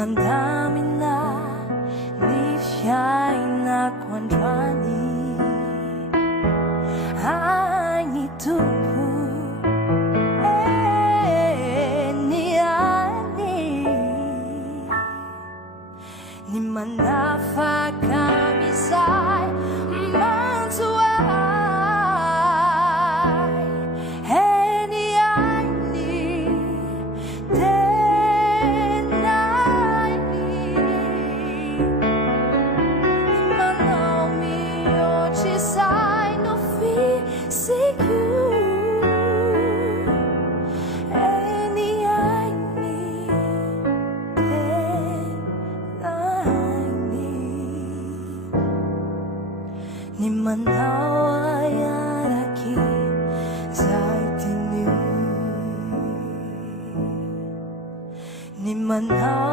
蛮大明那你下那关抓你爱你突破你爱你们那发kami say mantuay ni ai ni tenai ni manau mi ochi sai no fi siku ni ai ni你们好啊呀拉基在听你，你们好。